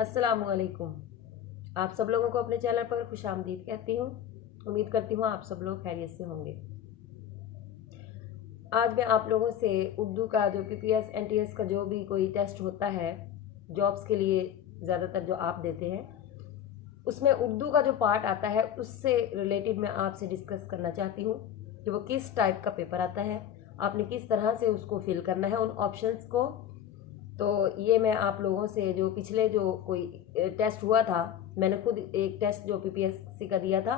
अस्सलामुअलैकुम। आप सब लोगों को अपने चैनल पर खुशामदीद कहती हूँ। उम्मीद करती हूँ आप सब लोग खैरियत से होंगे। आज मैं आप लोगों से उर्दू का जो पीपीएस एनटीएस का जो भी कोई टेस्ट होता है जॉब्स के लिए, ज़्यादातर जो आप देते हैं, उसमें उर्दू का जो पार्ट आता है उससे रिलेटेड मैं आपसे डिस्कस करना चाहती हूँ कि वो किस टाइप का पेपर आता है, आपने किस तरह से उसको फिल करना है उन ऑप्शंस को। तो ये मैं आप लोगों से जो पिछले जो कोई टेस्ट हुआ था, मैंने खुद एक टेस्ट जो पीपीएससी का दिया था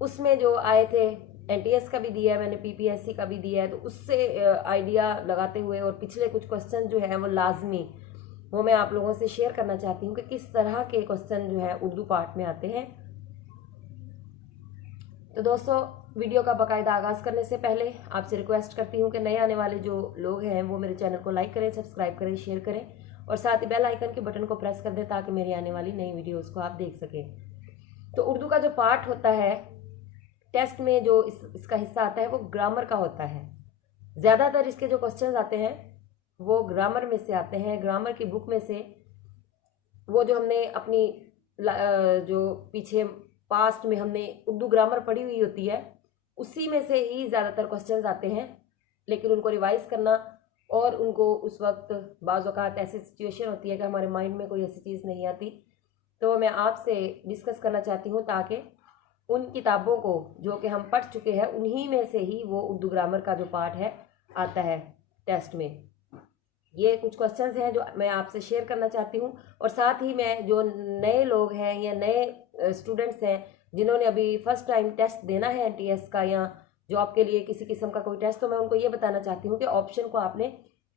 उसमें जो आए थे, एनटीएस का भी दिया है मैंने, पीपीएससी का भी दिया है, तो उससे आइडिया लगाते हुए और पिछले कुछ क्वेश्चन जो है वो लाजमी वो मैं आप लोगों से शेयर करना चाहती हूँ कि किस तरह के क्वेश्चन जो है उर्दू पार्ट में आते हैं। तो दोस्तों, वीडियो का बाकायदा आगाज़ करने से पहले आपसे रिक्वेस्ट करती हूँ कि नए आने वाले जो लोग हैं वो मेरे चैनल को लाइक करें, सब्सक्राइब करें, शेयर करें और साथ ही बेल आइकन के बटन को प्रेस कर दें ताकि मेरी आने वाली नई वीडियोस को आप देख सकें। तो उर्दू का जो पार्ट होता है टेस्ट में, जो इसका हिस्सा आता है वो ग्रामर का होता है। ज़्यादातर इसके जो क्वेश्चन आते हैं वो ग्रामर में से आते हैं, ग्रामर की बुक में से। वो जो हमने अपनी जो पीछे पास्ट में हमने उर्दू ग्रामर पढ़ी हुई होती है उसी में से ही ज़्यादातर क्वेश्चंस आते हैं, लेकिन उनको रिवाइज करना और उनको उस वक्त बाज़ औक़ात ऐसी सिचुएशन होती है कि हमारे माइंड में कोई ऐसी चीज़ नहीं आती, तो मैं आपसे डिस्कस करना चाहती हूँ ताकि उन किताबों को जो कि हम पढ़ चुके हैं उन्हीं में से ही वो उर्दू ग्रामर का जो पार्ट है आता है टेस्ट में। ये कुछ क्वेश्चंस हैं जो मैं आपसे शेयर करना चाहती हूँ और साथ ही मैं जो नए लोग हैं या नए स्टूडेंट्स हैं जिन्होंने अभी फर्स्ट टाइम टेस्ट देना है एनटीएस का या जॉब के लिए किसी किस्म का कोई टेस्ट, तो मैं उनको ये बताना चाहती हूँ कि ऑप्शन को आपने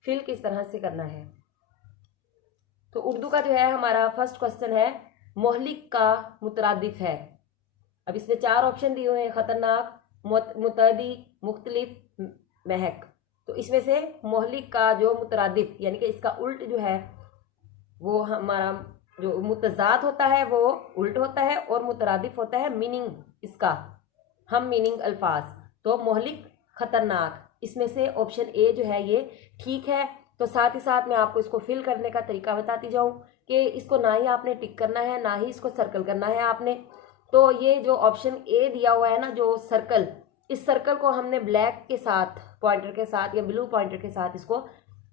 फिल किस तरह से करना है। तो उर्दू का जो है हमारा फर्स्ट क्वेश्चन है, मोहलिक का मुतरादिफ है। अब इसमें 4 ऑप्शन दिए हुए हैं, ख़तरनाक, मुतअद्दी, मुख्तलिफ, महक। तो इसमें से मोहलिक का जो मुतरादिफ यानी कि इसका उल्ट जो है वो हमारा जो मुतजाद होता है वो उल्ट होता है और मुतरादिफ होता है मीनिंग इसका, हम मीनिंग अल्फाज। तो मोहलिक, खतरनाक, इसमें से ऑप्शन ए जो है ये ठीक है। तो साथ ही साथ मैं आपको इसको फिल करने का तरीका बताती जाऊँ कि इसको ना ही आपने टिक करना है ना ही इसको सर्कल करना है आपने। तो ये जो ऑप्शन ए दिया हुआ है ना, जो सर्कल, इस सर्कल को हमने ब्लैक के साथ, पॉइंटर के साथ या ब्लू पॉइंटर के साथ इसको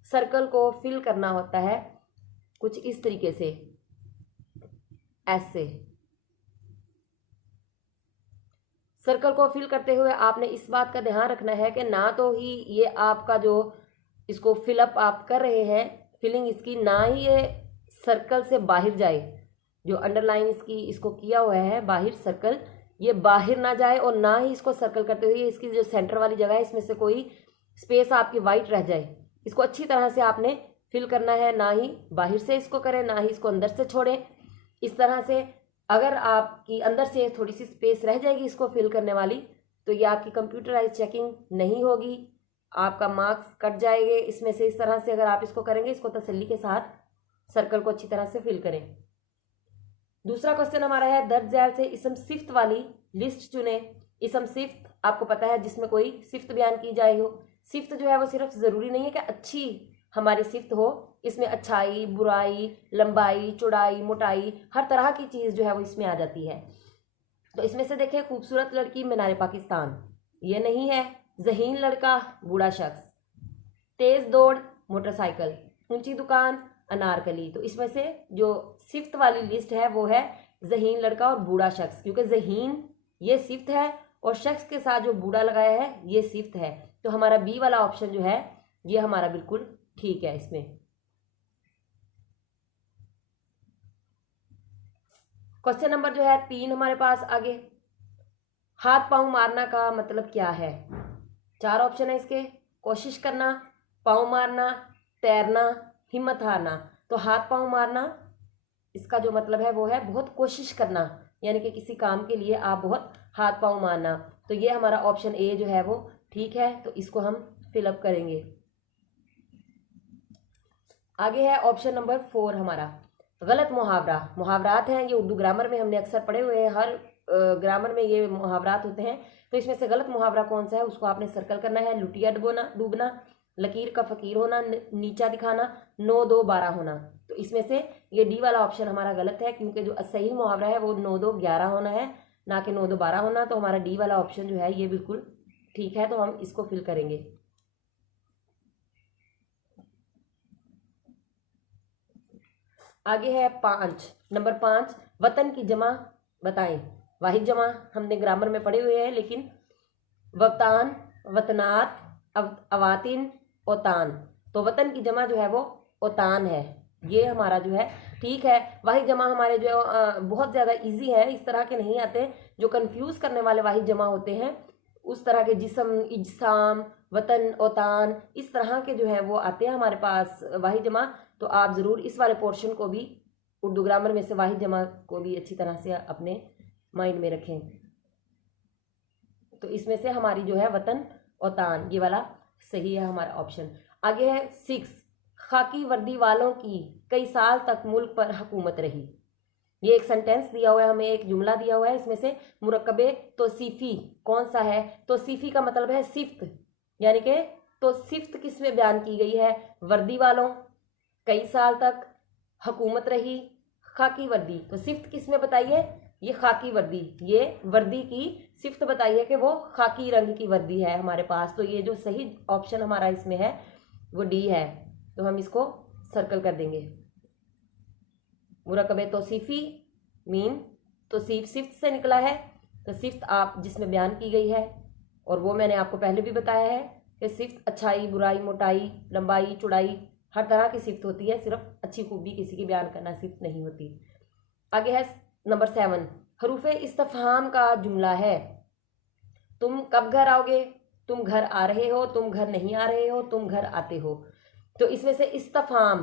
सर्कल को फिल करना होता है कुछ इस तरीके से, ऐसे। सर्कल को फिल करते हुए आपने इस बात का ध्यान रखना है कि ना तो ही ये आपका जो इसको फिलअप आप कर रहे हैं, फिलिंग इसकी, ना ही ये सर्कल से बाहर जाए। जो अंडरलाइन इसकी इसको किया हुआ है बाहर सर्कल, ये बाहर ना जाए और ना ही इसको सर्कल करते हुए इसकी जो सेंटर वाली जगह है इसमें से कोई स्पेस आपकी वाइट रह जाए। इसको अच्छी तरह से आपने फिल करना है, ना ही बाहर से इसको करें ना ही इसको अंदर से छोड़ें। इस तरह से अगर आपकी अंदर से थोड़ी सी स्पेस रह जाएगी इसको फिल करने वाली, तो ये आपकी कंप्यूटराइज चेकिंग नहीं होगी, आपका मार्क्स कट जाएंगे इसमें से। इस तरह से अगर आप इसको करेंगे, इसको तसल्ली के साथ सर्कल को अच्छी तरह से फिल करें। दूसरा क्वेश्चन हमारा है, दर्ज झैल से इसम सिफ्त वाली लिस्ट चुने। इसम सिफ्त आपको पता है जिसमें कोई सिफ्त बयान की जाए हो। सिफ्त जो है वो सिर्फ ज़रूरी नहीं है कि अच्छी हमारी सिफ्त हो, इसमें अच्छाई, बुराई, लंबाई, चौड़ाई, मोटाई, हर तरह की चीज़ जो है वो इसमें आ जाती है। तो इसमें से देखें, खूबसूरत लड़की मीनार पाकिस्तान, ये नहीं है। ज़हीन लड़का, बूढ़ा शख्स। तेज़ दौड़, मोटरसाइकिल। ऊंची दुकान, अनारकली। तो इसमें से जो सिफ्त वाली लिस्ट है वो है ज़हीन लड़का और बूढ़ा शख्स, क्योंकि ज़हीन ये सिफ्त है और शख्स के साथ जो बूढ़ा लगाया है ये सिफ्त है। तो हमारा बी वाला ऑप्शन जो है ये हमारा बिल्कुल ठीक है। इसमें क्वेश्चन नंबर जो है 3 हमारे पास आगे, हाथ पांव मारना का मतलब क्या है। 4 ऑप्शन है इसके, कोशिश करना, पांव मारना, तैरना, हिम्मत हारना। तो हाथ पांव मारना इसका जो मतलब है वो है बहुत कोशिश करना, यानी कि किसी काम के लिए आप बहुत हाथ पांव मारना। तो ये हमारा ऑप्शन ए जो है वो ठीक है, तो इसको हम फिलअप करेंगे। आगे है ऑप्शन नंबर 4 हमारा, गलत मुहावरा। मुहावरात हैं ये उर्दू ग्रामर में हमने अक्सर पढ़े हुए हैं, हर ग्रामर में ये मुहावरात होते हैं। तो इसमें से गलत मुहावरा कौन सा है उसको आपने सर्कल करना है। लुटिया डूबना, लकीर का फकीर होना, नीचा दिखाना, 9 2 12 होना। तो इसमें से ये डी वाला ऑप्शन हमारा गलत है, क्योंकि जो सही मुहावरा है वो 9 2 11 होना है, ना कि 9 2 12 होना। तो हमारा डी वाला ऑप्शन जो है ये बिल्कुल ठीक है, तो हम इसको फिल करेंगे। आगे है 5, नंबर 5, वतन की जमा बताएं। वाहिद जमा हमने ग्रामर में पढ़े हुए हैं, लेकिन वतान, वतनात, अवातिन, ओतान, तो वतन की जमा जो है वो ओतान है। ये हमारा जो है ठीक है। वाहिद जमा हमारे जो बहुत ज़्यादा इजी है, इस तरह के नहीं आते जो कंफ्यूज करने वाले वाहिद जमा होते हैं, उस तरह के जिस्म, इजसाम, वतन, ओतान, इस तरह के जो है वो आते हैं हमारे पास वाहिद जमा। तो आप ज़रूर इस वाले पोर्शन को भी, उर्दू ग्रामर में से वाहिद जमा को भी अच्छी तरह से अपने माइंड में रखें। तो इसमें से हमारी जो है वतन, ओतान, ये वाला सही है हमारा ऑप्शन। आगे है 6, खाकी वर्दी वालों की कई साल तक मुल्क पर हुकूमत रही। ये एक सेंटेंस दिया हुआ है हमें, एक जुमला दिया हुआ है, इसमें से मुरक्कबे तौसीफी कौन सा है? तौसीफी का मतलब है सिफ्त, यानी कि तो सिफ्त किस में बयान की गई है? वर्दी वालों, कई साल तक, हुकूमत रही, खाकी वर्दी। तो सिफ्त किस में बताई है? ये खाकी वर्दी, ये वर्दी की सिफ्त बताई है कि वो खाकी रंग की वर्दी है हमारे पास। तो ये जो सही ऑप्शन हमारा इसमें है वो डी है, तो हम इसको सर्कल कर देंगे। मुरक्कबे तौसीफी मीन तौसीफ सिफ्त से निकला है, तो सिफ्त आप जिसमें बयान की गई है, और वो मैंने आपको पहले भी बताया है कि सिफ्त अच्छाई, बुराई, मोटाई, लंबाई, चौड़ाई, हर तरह की सिफ्त होती है, सिर्फ अच्छी खूबी किसी की बयान करना सिफ्त नहीं होती। आगे है नंबर 7, हरूफ इस्तफहाम का जुमला है। तुम कब घर आओगे? तुम घर आ रहे हो, तुम घर नहीं आ रहे हो, तुम घर आते हो। तो इसमें से इस्तफहाम,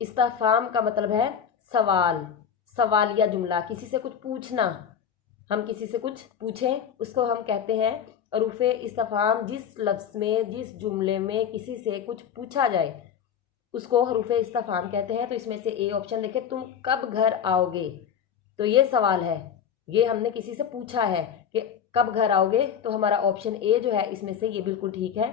इस्तफहाम का मतलब है सवाल, सवालिया जुमला, किसी से कुछ पूछना। हम किसी से कुछ पूछें उसको हम कहते हैं हरूफ इस्तफहाम। जिस लफ्ज़ में, जिस जुमले में किसी से कुछ पूछा जाए उसको हरूफ इस्तफहाम कहते हैं। तो इसमें से ए ऑप्शन देखें, तुम कब घर आओगे, तो ये सवाल है, ये हमने किसी से पूछा है कि कब घर आओगे, तो हमारा ऑप्शन ए जो है इसमें से ये बिल्कुल ठीक है।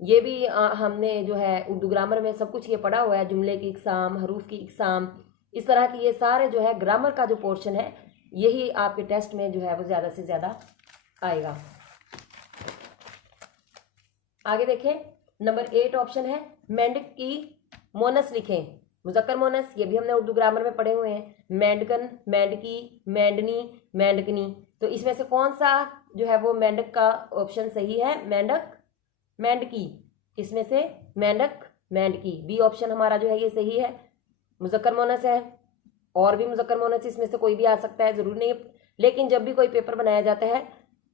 ये भी हमने जो है उर्दू ग्रामर में सब कुछ ये पढ़ा हुआ है, जुमले की इकसाम, हरूफ की इकसाम, इस तरह की ये सारे जो है ग्रामर का जो पोर्शन है, यही आपके टेस्ट में जो है वो ज़्यादा से ज़्यादा आएगा। आगे देखें, नंबर 8 ऑप्शन है मेंढक की मोनस लिखें। मुज़क्कर मोनस, ये भी हमने उर्दू ग्रामर में पढ़े हुए हैं। मेंढकन, मेंढकी, मेंढनी, मेंढकनी। तो इसमें से कौन सा जो है वो मेंढक का ऑप्शन सही है? मेंढक, मेंढकी। इसमें से मेंढक, मेंढकी, बी ऑप्शन हमारा जो है ये सही है। मुज़क्कर मोनस है, और भी मुज़क्कर मोनस इसमें से कोई भी आ सकता है, ज़रूर नहीं। लेकिन जब भी कोई पेपर बनाया जाता है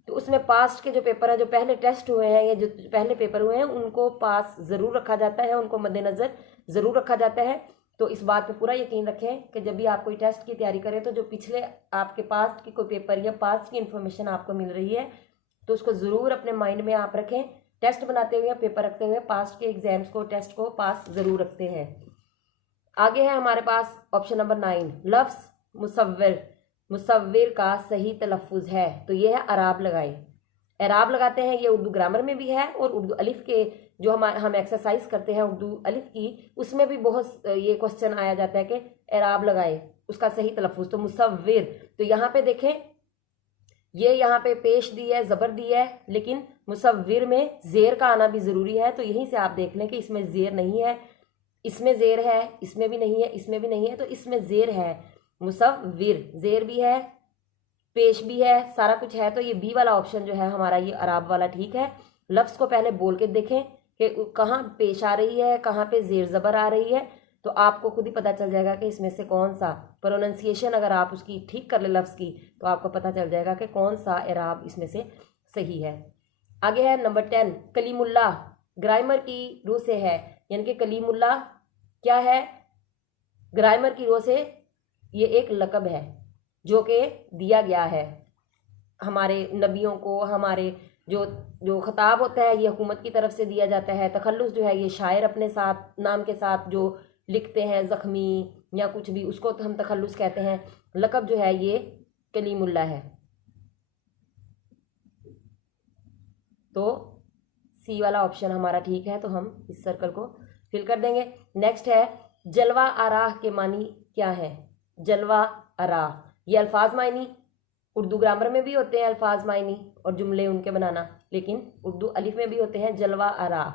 तो उसमें पास्ट के जो पेपर है, जो पहले टेस्ट हुए हैं या जो पहले पेपर हुए हैं, उनको पास ज़रूर रखा जाता है, उनको मद्देनज़र ज़रूर रखा जाता है। तो इस बात पे पूरा यकीन रखें कि जब भी आप कोई टेस्ट की तैयारी करें तो जो पिछले आपके पास्ट की कोई पेपर या पास्ट की इन्फॉर्मेशन आपको मिल रही है तो उसको ज़रूर अपने माइंड में आप रखें। टेस्ट बनाते हुए, पेपर रखते हुए पास्ट के एग्जाम्स को, टेस्ट को पास ज़रूर रखते हैं। आगे है हमारे पास ऑप्शन नंबर 9, लफ्ज़ मुसव्विर, मुसव्विर का सही तलफ़ुज़ है, तो ये है अराब लगाएं। एराब लगाते हैं, ये उर्दू ग्रामर में भी है, और उर्दू अलिफ के जो हम एक्सरसाइज करते हैं उर्दू अलिफ की, उसमें भी बहुत ये क्वेश्चन आया जाता है कि एराब लगाएं, उसका सही तलफ़ुज़। तो मुसव्विर, तो यहाँ पे देखें, ये यहाँ पे पेश दी है, ज़बर दी है, लेकिन मुसव्विर में ज़ेर का आना भी ज़रूरी है। तो यहीं से आप देख लें कि इसमें ज़ेर नहीं है, इसमें ज़ेर है, इसमें भी नहीं है, इसमें भी नहीं है, तो इसमें ज़ेर है। मुसव्विर, ज़ेर भी है, पेश भी है, सारा कुछ है। तो ये बी वाला ऑप्शन जो है हमारा ये अराब वाला ठीक है। लफ्ज़ को पहले बोल के देखें कि कहाँ पेश आ रही है, कहाँ पे ज़ेर ज़बर आ रही है, तो आपको खुद ही पता चल जाएगा कि इसमें से कौन सा प्रोनाउंसिएशन, अगर आप उसकी ठीक कर ले लफ्ज़ की, तो आपको पता चल जाएगा कि कौन सा एराब इसमें से सही है। आगे है नंबर 10, कलीमुल्लाह ग्रामर की रूह से है, यानी कि कलीमुल्लाह क्या है? ग्रामर की रूह से ये एक लक़ब है जो कि दिया गया है हमारे नबियों को। हमारे जो खिताब होता है ये हुकूमत की तरफ से दिया जाता है। तखल्लुस जो है ये शायर अपने साथ नाम के साथ जो लिखते हैं, ज़ख्मी या कुछ भी, उसको तो हम तखल्लुस कहते हैं। लक़ब जो है ये कलीमुल्लाह है। तो सी वाला ऑप्शन हमारा ठीक है, तो हम इस सर्कल को फिल कर देंगे। नेक्स्ट है जलवा आराह के मानी क्या है? जलवा आराह, ये अल्फाज मायनी उर्दू ग्रामर में भी होते हैं, अल्फाज मायनी और जुमले उनके बनाना, लेकिन उर्दू अलिफ में भी होते हैं जलवा आराह।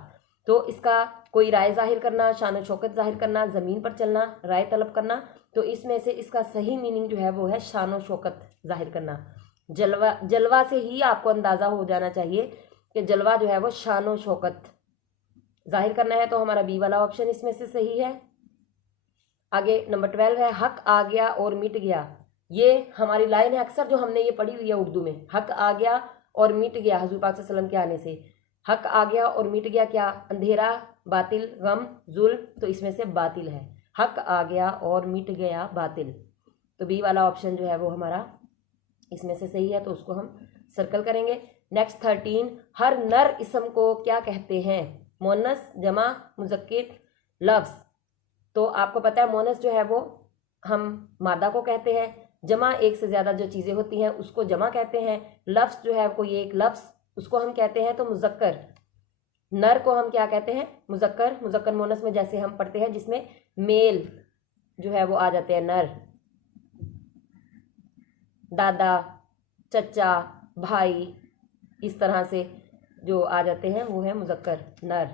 तो इसका कोई राय जाहिर करना, शान शौकत जाहिर करना, ज़मीन पर चलना, राय तलब करना। तो इसमें से इसका सही मीनिंग जो है वो है शान शौकत जाहिर करना। जलवा से ही आपको अंदाज़ा हो जाना चाहिए कि जलवा जो है वो शान शौकत जाहिर करना है। तो हमारा बी वाला ऑप्शन इसमें से सही है। आगे नंबर 12 है हक आ गया और मिट गया। ये हमारी लाइन है अक्सर जो हमने ये पढ़ी हुई है उर्दू में, हक आ गया और मिट गया हुजूर पाक सल्लल्लाहु अलैहि वसल्लम के आने से। हक आ गया और मिट गया क्या? अंधेरा, बातिल, गम, जुल्म। तो इसमें से बातिल है, हक आ गया और मिट गया बातिल। तो बी वाला ऑप्शन जो है वो हमारा इसमें से सही है, तो उसको हम सर्कल करेंगे। नेक्स्ट 13, हर नर इसम को क्या कहते हैं? मोनस, जमा, मुज़क्किर, लफ्ज़। तो आपको पता है मोनस जो है वो हम मादा को कहते हैं, जमा एक से ज़्यादा जो चीज़ें होती हैं उसको जमा कहते हैं, लफ्ज़ जो है कोई एक लफ्ज़ उसको हम कहते हैं तो मुज़क्कर। नर को हम क्या कहते हैं? मुज़क्कर। मुज़क्कर मोनस में जैसे हम पढ़ते हैं जिसमें मेल जो है वो आ जाते हैं, नर, दादा, चचा, भाई, इस तरह से जो आ जाते हैं वो है मुज़क्कर, नर।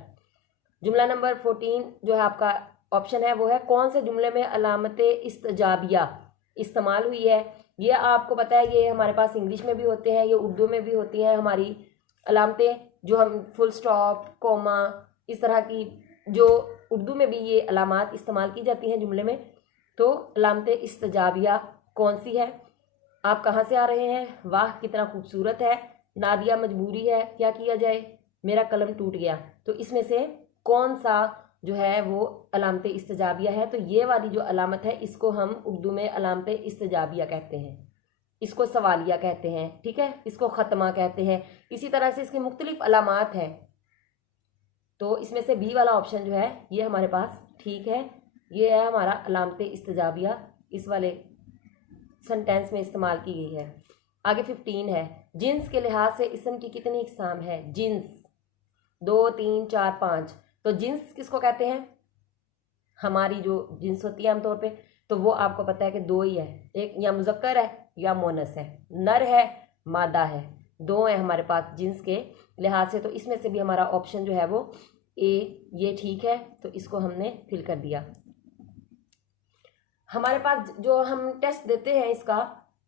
जुमला नंबर 14 जो है आपका ऑप्शन है वो है कौन से जुमले में अलामत इस्तजाबिया इस्तेमाल हुई है? ये आपको पता है ये हमारे पास इंग्लिश में भी होते हैं, ये उर्दू में भी होती हैं हमारी अलामतें, जो हम फुल स्टॉप, कोमा, इस तरह की जो उर्दू में भी ये अलामात इस्तेमाल की जाती हैं जुमले में। तो अलामत इस्तजाबिया कौन सी है? आप कहाँ से आ रहे हैं? वाह कितना खूबसूरत है, नादिया मजबूरी है, क्या किया जाए, मेरा कलम टूट गया। तो इसमें से कौन सा जो है वो अलामत इस्तजाबिया है? तो ये वाली जो अलामत है इसको हम उर्दू में अलामत इस्तजाबिया कहते हैं, इसको सवालिया कहते हैं, ठीक है, इसको ख़त्मा कहते हैं। इसी तरह से इसके मुख्तलिफ अलामात हैं। तो इसमें से बी वाला ऑप्शन जो है ये हमारे पास ठीक है, ये है हमारा अलामत इस्तजाबिया, इस वाले सेंटेंस में इस्तेमाल की गई है। आगे 15 है जिन्स के लिहाज से इसम की कितनी इकसाम है? जिन्स 2, 3, 4, 5। तो जिन्स किसको कहते हैं? हमारी जो जिन्स होती है आमतौर पे, तो वो आपको पता है कि दो ही है, एक या मुज़क्कर है या मोनस है, नर है, मादा है, दो है हमारे पास जिन्स के लिहाज से। तो इसमें से भी हमारा ऑप्शन जो है वो ए ये ठीक है, तो इसको हमने फिल कर दिया। हमारे पास जो हम टेस्ट देते हैं इसका,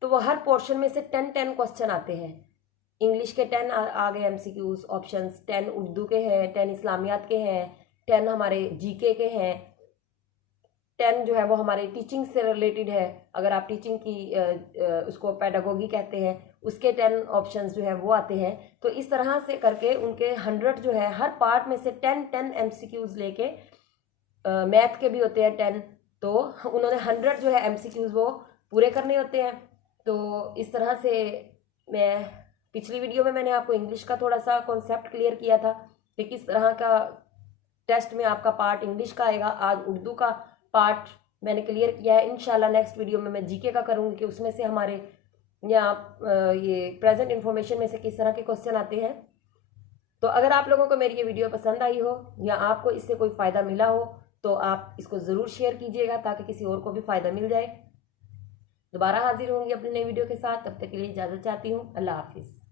तो वो हर पोर्शन में से 10 क्वेश्चन आते हैं। इंग्लिश के 10 आ गए MCQs ऑप्शंस, 10 उर्दू के हैं, 10 इस्लामियात के हैं, 10 हमारे GK के हैं, 10 जो है वो हमारे टीचिंग से रिलेटेड है, अगर आप टीचिंग की उसको पेडागोगी कहते हैं, उसके 10 ऑप्शंस जो है वो आते हैं। तो इस तरह से करके उनके 100 जो है हर पार्ट में से 10 MCQs लेके, मैथ के भी होते हैं 10, तो उन्होंने 100 जो है MCQs वो पूरे करने होते हैं। तो इस तरह से मैं पिछली वीडियो में मैंने आपको इंग्लिश का थोड़ा सा कॉन्सेप्ट क्लियर किया था कि किस तरह का टेस्ट में आपका पार्ट इंग्लिश का आएगा। आज उर्दू का पार्ट मैंने क्लियर किया है। इंशाल्लाह नेक्स्ट वीडियो में मैं GK का करूँगी कि उसमें से हमारे यहाँ ये प्रेजेंट इन्फॉर्मेशन में से किस तरह के क्वेश्चन आते हैं। तो अगर आप लोगों को मेरी ये वीडियो पसंद आई हो या आपको इससे कोई फ़ायदा मिला हो तो आप इसको ज़रूर शेयर कीजिएगा ताकि किसी और को भी फ़ायदा मिल जाए। दोबारा हाजिर होंगी अपनी नई वीडियो के साथ, तब तक के लिए इजाज़त चाहती हूँ। अल्लाह हाफिज़।